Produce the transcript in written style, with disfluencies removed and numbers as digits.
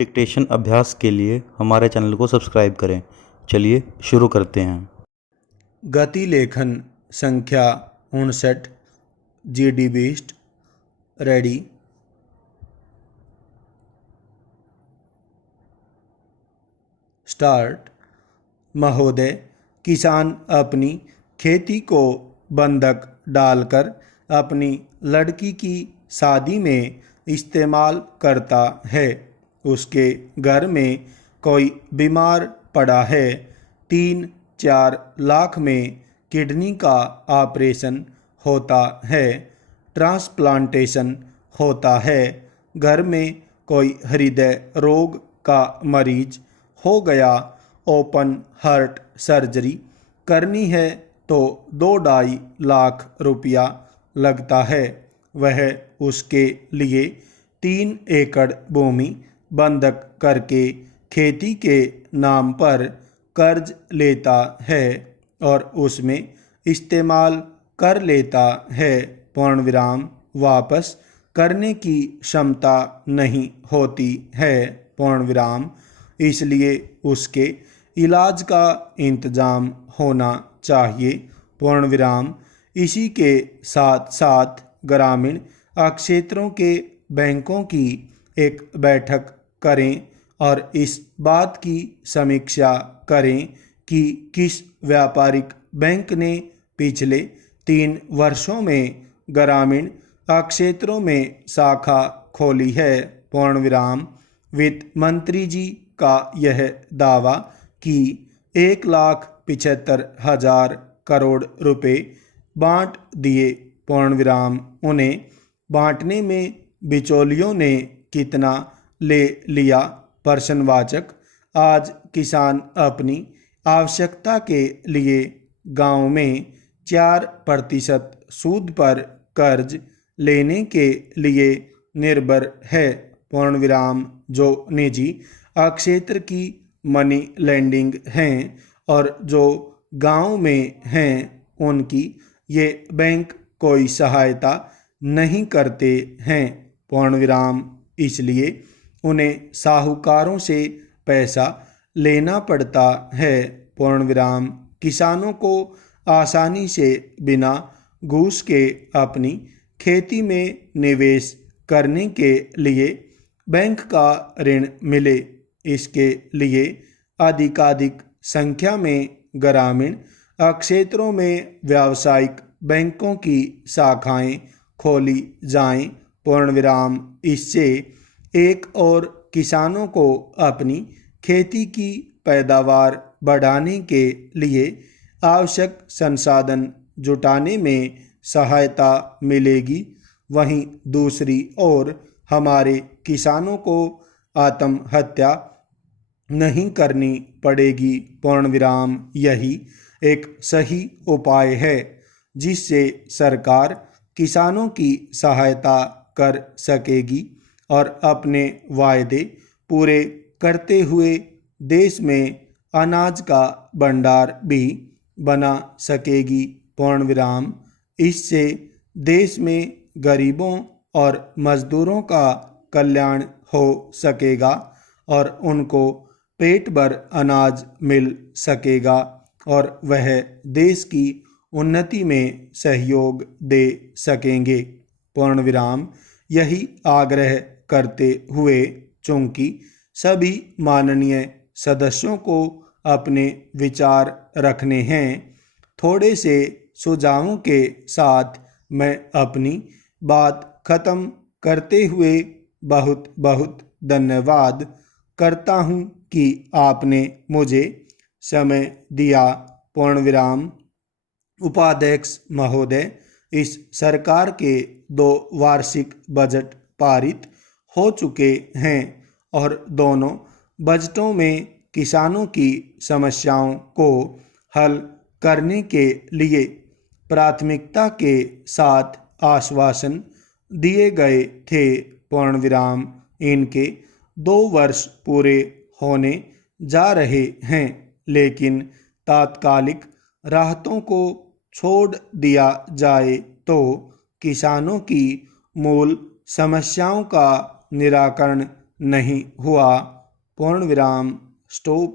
Dictation अभ्यास के लिए हमारे चैनल को सब्सक्राइब करें। चलिए शुरू करते हैं। गति लेखन संख्या 59 GD बीस्ट रेडी। स्टार्ट। महोदय, किसान अपनी खेती को बंधक डालकर अपनी लड़की की शादी में इस्तेमाल करता है। उसके घर में कोई बीमार पड़ा है। 3-4 लाख में किडनी का ऑपरेशन होता है, ट्रांसप्लांटेशन होता है। घर में कोई हृदय रोग का मरीज हो गया, ओपन हार्ट सर्जरी करनी है तो 2-2.5 लाख रुपया लगता है। वह उसके लिए 3 एकड़ भूमि बंधक करके खेती के नाम पर कर्ज लेता है और उसमें इस्तेमाल कर लेता है। पूर्ण विराम। वापस करने की क्षमता नहीं होती है। पूर्ण विराम। इसलिए उसके इलाज का इंतजाम होना चाहिए। पूर्ण विराम। इसी के साथ साथ ग्रामीण क्षेत्रों के बैंकों की एक बैठक करें और इस बात की समीक्षा करें कि किस व्यापारिक बैंक ने पिछले 3 वर्षों में ग्रामीण क्षेत्रों में शाखा खोली है। पूर्ण विराम। वित्त मंत्री जी का यह दावा कि 1,75,000 करोड़ रुपए बांट दिए। पूर्ण विराम। उन्हें बांटने में बिचौलियों ने कितना ले लिया? प्रश्नवाचक। आज किसान अपनी आवश्यकता के लिए गांव में 4% सूद पर कर्ज लेने के लिए निर्भर है। पूर्ण विराम। जो निजी क्षेत्र की मनी लेंडिंग हैं और जो गांव में हैं, उनकी ये बैंक कोई सहायता नहीं करते हैं। पूर्ण विराम। इसलिए उन्हें साहूकारों से पैसा लेना पड़ता है। पूर्ण विराम। किसानों को आसानी से बिना घूस के अपनी खेती में निवेश करने के लिए बैंक का ऋण मिले, इसके लिए अधिकाधिक संख्या में ग्रामीण क्षेत्रों में व्यावसायिक बैंकों की शाखाएं खोली जाएं। पूर्ण विराम। इससे एक और किसानों को अपनी खेती की पैदावार बढ़ाने के लिए आवश्यक संसाधन जुटाने में सहायता मिलेगी। वहीं दूसरी ओर हमारे किसानों को आत्महत्या नहीं करनी पड़ेगी। पूर्ण विराम। यही एक सही उपाय है जिससे सरकार किसानों की सहायता कर सकेगी और अपने वायदे पूरे करते हुए देश में अनाज का भंडार भी बना सकेगी। पूर्ण विराम। इससे देश में गरीबों और मजदूरों का कल्याण हो सकेगा और उनको पेट भर अनाज मिल सकेगा और वह देश की उन्नति में सहयोग दे सकेंगे। पूर्ण विराम। यही आग्रह करते हुए, चूंकि सभी माननीय सदस्यों को अपने विचार रखने हैं, थोड़े से सुझावों के साथ मैं अपनी बात खत्म करते हुए बहुत बहुत धन्यवाद करता हूं कि आपने मुझे समय दिया। पूर्ण विराम। उपाध्यक्ष महोदय, इस सरकार के 2 वार्षिक बजट पारित हो चुके हैं और दोनों बजटों में किसानों की समस्याओं को हल करने के लिए प्राथमिकता के साथ आश्वासन दिए गए थे। पूर्ण विराम। इनके 2 वर्ष पूरे होने जा रहे हैं, लेकिन तात्कालिक राहतों को छोड़ दिया जाए तो किसानों की मूल समस्याओं का निराकरण नहीं हुआ, पूर्ण विराम, स्टॉप